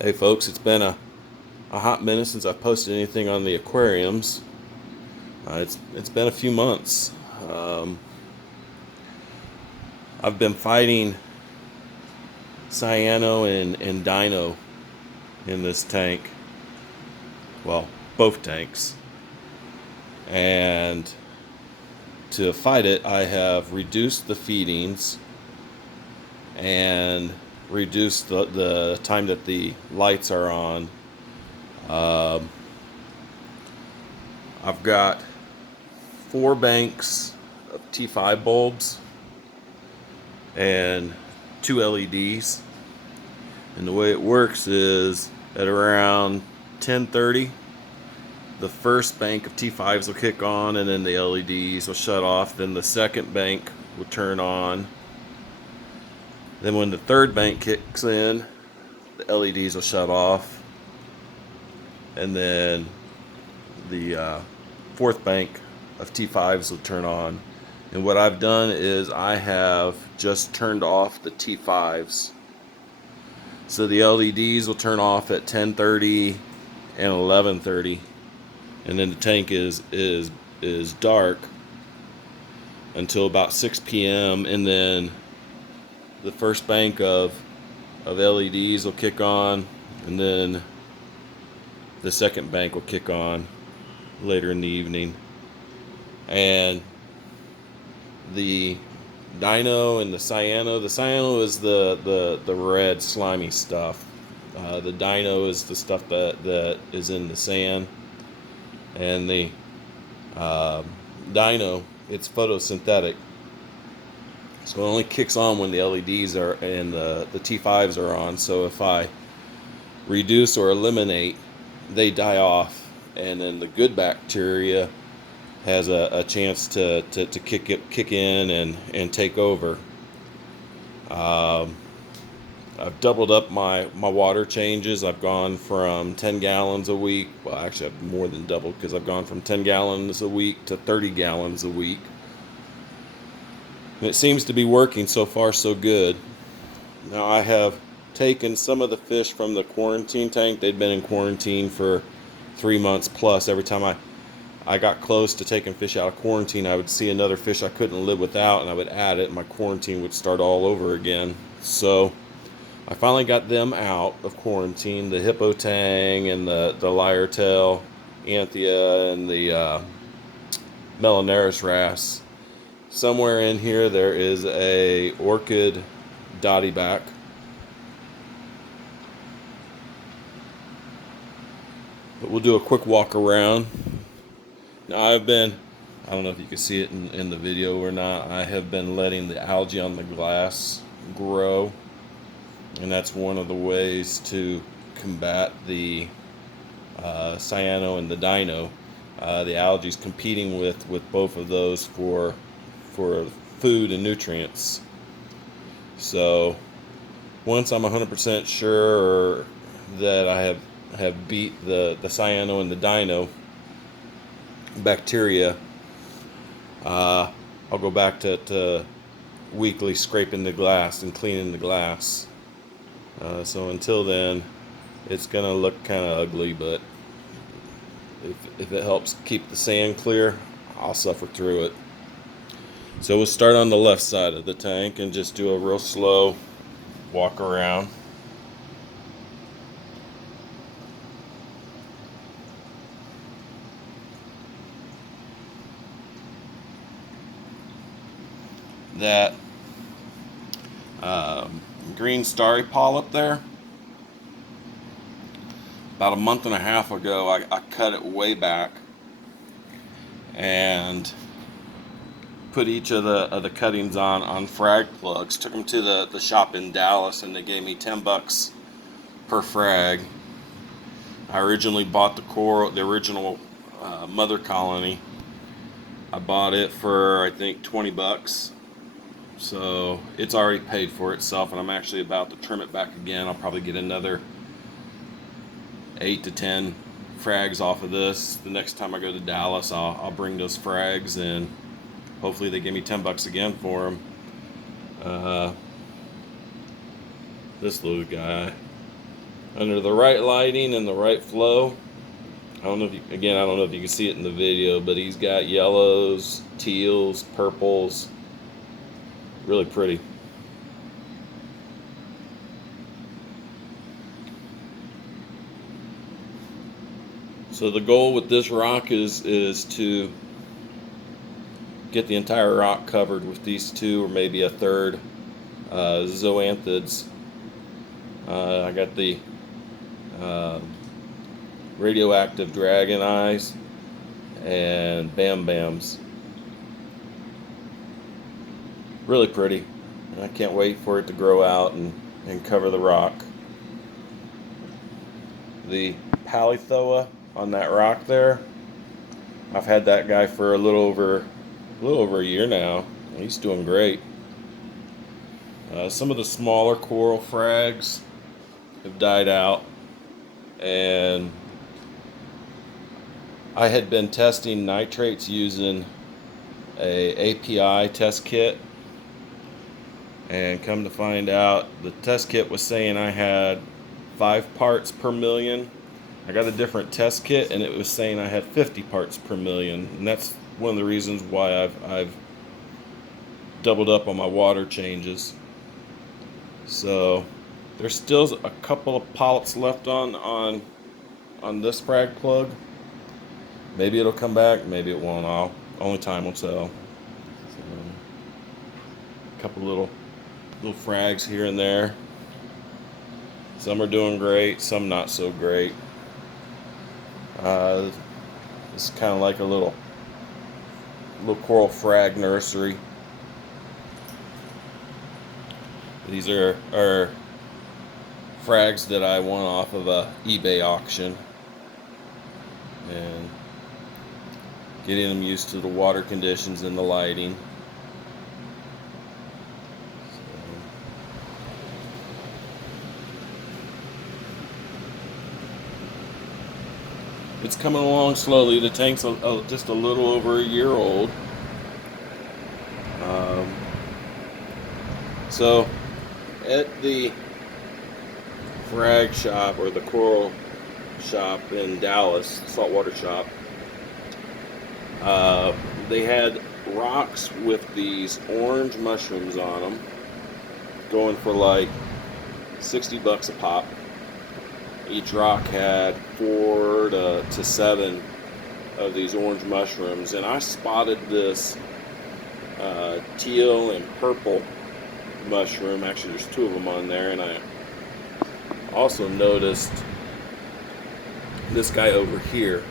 Hey folks, it's been a hot minute since I've posted anything on the aquariums. It's been a few months. Um, I've been fighting cyano and dino in this tank. Well, both tanks. And to fight it, I have reduced the feedings and reduced the time that the lights are on. Um, I've got 4 banks of T5 bulbs and 2 LEDs. And the way it works is at around 10:30, the first bank of T5s will kick on, and then the LEDs will shut off. Then the second bank will turn on. Then when the third bank kicks in, the LEDs will shut off, and then the fourth bank of T5s will turn on. And what I've done is I have just turned off the T5s. So the LEDs will turn off at 10:30 and 11:30, and then the tank is dark until about 6 p.m. and then the first bank of LEDs will kick on, and then the second bank will kick on later in the evening. And the dino and the cyano is the red slimy stuff. The dino is the stuff that is in the sand, and the uh, dino, it's photosynthetic, so it only kicks on when the LEDs are and the T5s are on. So if I reduce or eliminate, they die off, and then the good bacteria has a chance to kick in and take over. Um, I've doubled up my water changes. I've gone from 10 gallons a week. Well, actually, I've more than doubled, because I've gone from 10 gallons a week to 30 gallons a week. And it seems to be working so far, so good. Now, I have taken some of the fish from the quarantine tank. They'd been in quarantine for 3 months plus. Every time I got close to taking fish out of quarantine, I would see another fish I couldn't live without, and I would add it, and my quarantine would start all over again. So I finally got them out of quarantine, the hippo tang and the lyre tail anthea and the Melanurus wrasse. Somewhere in here there is a orchid dotty back. But we'll do a quick walk around. Now I don't know if you can see it in the video or not, I have been letting the algae on the glass grow. And that's one of the ways to combat the cyano and the dino. The algae is competing with both of those for food and nutrients. So once I'm 100% sure that I have beat the cyano and the dino bacteria, I'll go back to weekly scraping the glass and cleaning the glass. So until then, it's gonna look kind of ugly, but if it helps keep the sand clear, I'll suffer through it. So we'll start on the left side of the tank and just do a real slow walk around. That green starry polyp there, about a month and a half ago, I cut it way back and put each of the cuttings on frag plugs. Took them to the shop in Dallas, and they gave me $10 per frag. I originally bought the original mother colony. I bought it for, I think, $20. So it's already paid for itself, and I'm actually about to trim it back again. I'll probably get another 8 to 10 frags off of this. The next time I go to Dallas, I'll bring those frags, and hopefully they give me $10 again for them. This little guy, Under the right lighting and the right flow, I don't know if you, again, I don't know if you can see it in the video, but he's got yellows, teals, purples. Really pretty. So the goal with this rock is to get the entire rock covered with these two or maybe a third zoanthids. I got the radioactive dragon eyes and bam bams. Really pretty. I can't wait for it to grow out and cover the rock. The Palithoa on that rock there, I've had that guy for a little over a year now. He's doing great. Some of the smaller coral frags have died out, and I had been testing nitrates using a API test kit, and come to find out the test kit was saying I had 5 parts per million. I got a different test kit and it was saying I had 50 parts per million, and that's one of the reasons why I've doubled up on my water changes. So there's still a couple of polyps left on this frag plug. Maybe it'll come back, maybe it won't. Only time will tell. So, a couple little frags here and there. Some are doing great, some not so great. This is kind of like a little coral frag nursery. These are frags that I won off of a eBay auction, and getting them used to the water conditions and the lighting. It's coming along slowly. The tank's just a little over a year old. So at the frag shop, or the coral shop in Dallas, saltwater shop, they had rocks with these orange mushrooms on them, going for like $60 a pop. Each rock had 4 to 7 of these orange mushrooms, and I spotted this teal and purple mushroom. Actually, there's 2 of them on there, and I also noticed this guy over here.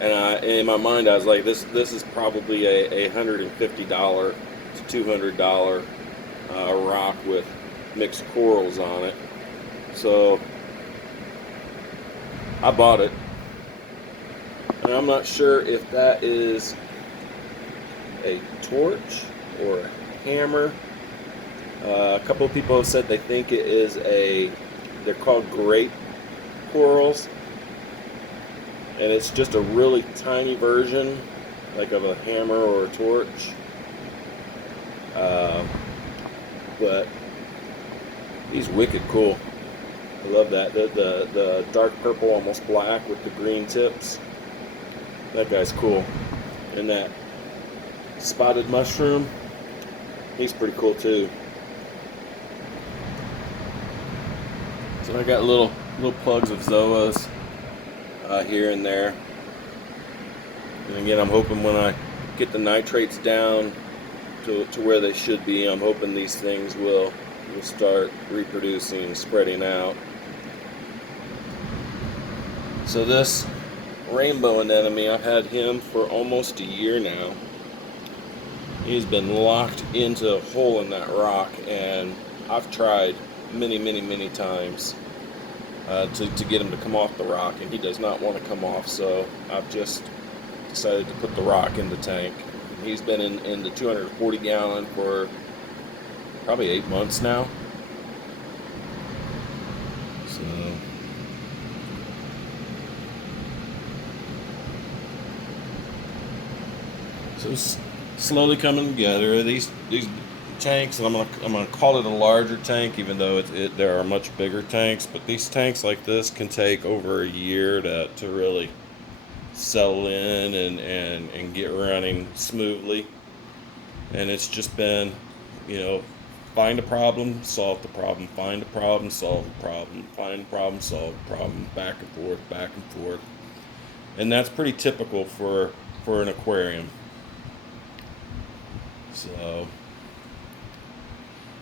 And in my mind, I was like, this is probably a $150 to $200 rock with mixed corals on it. So I bought it, and I'm not sure if that is a torch or a hammer. A couple of people have said they think it is they're called grape corals, and it's just a really tiny version, like of a hammer or a torch. But he's wicked cool. I love that. The dark purple, almost black with the green tips. That guy's cool. And that spotted mushroom, he's pretty cool too. So I got little plugs of zoas here and there. And again, I'm hoping when I get the nitrates down to where they should be, I'm hoping these things will start reproducing and spreading out. So this rainbow anemone, I've had him for almost a year now. He's been locked into a hole in that rock, and I've tried many times to get him to come off the rock, and he does not want to come off. So I've just decided to put the rock in the tank. He's been in the 240 gallon for probably 8 months now. So it's slowly coming together. These tanks, and I'm gonna call it a larger tank, even though there are much bigger tanks. But these tanks like this can take over a year to really settle in and get running smoothly. And it's just been, you know, find a problem, solve the problem, find a problem, solve the problem, find a problem, solve the problem, back and forth, back and forth. And that's pretty typical for an aquarium. So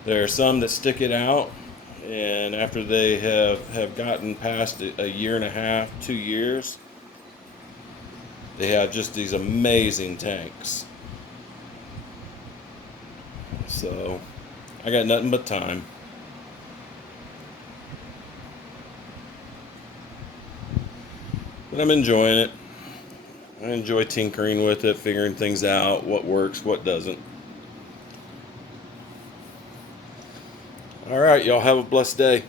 there are some that stick it out, and after they have gotten past a year and a half, 2 years, they have just these amazing tanks. So I got nothing but time. But I'm enjoying it. I enjoy tinkering with it, figuring things out, what works, what doesn't. All right, y'all have a blessed day.